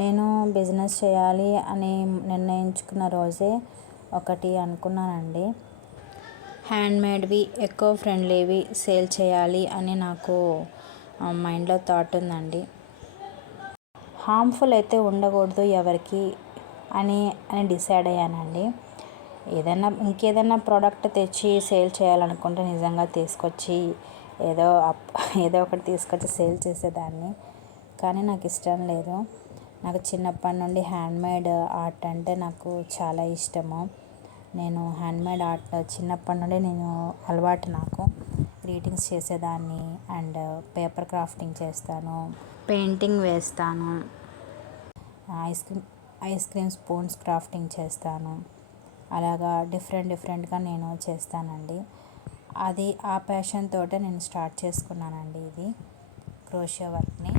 నేను బిజినెస్ చేయాలి అని నిర్ణయించుకున్న రోజే ఒకటి అనుకున్నానండి. హ్యాండ్మేడ్వి ఎకో ఫ్రెండ్లీవి సేల్ చేయాలి అని నాకు మైండ్లో థాట్ ఉందండి. హార్మ్ఫుల్ అయితే ఉండకూడదు ఎవరికి అని డిసైడ్ అయ్యానండి. ఇంకేదైనా ప్రోడక్ట్ తెచ్చి సేల్ చేయాలనుకుంటే నిజంగా తీసుకొచ్చి ఏదో ఒకటి తీసుకొచ్చి సేల్ చేసేదాన్ని. కానీ నాకు ఇష్టం లేదు. నాకు చిన్నప్పటి నుండి హ్యాండ్మేడ్ ఆర్ట్ అంటే నాకు చాలా ఇష్టము. నేను హ్యాండ్మేడ్ ఆర్ట్ చిన్నప్పటి నుండి అలవాటు నాకు. గ్రీటింగ్స్ చేసేదాన్ని అండ్ పేపర్ క్రాఫ్టింగ్ చేస్తాను, పెయింటింగ్ వేస్తాను, ఐస్ క్రీమ్ స్పూన్స్ క్రాఫ్టింగ్ చేస్తాను. అలాగా డిఫరెంట్గా నేను చేస్తానండి. ఆ ప్యాషన్ తోటే నేను స్టార్ట్ చేసుకున్నానండి ఇది క్రోషియో వర్క్ని.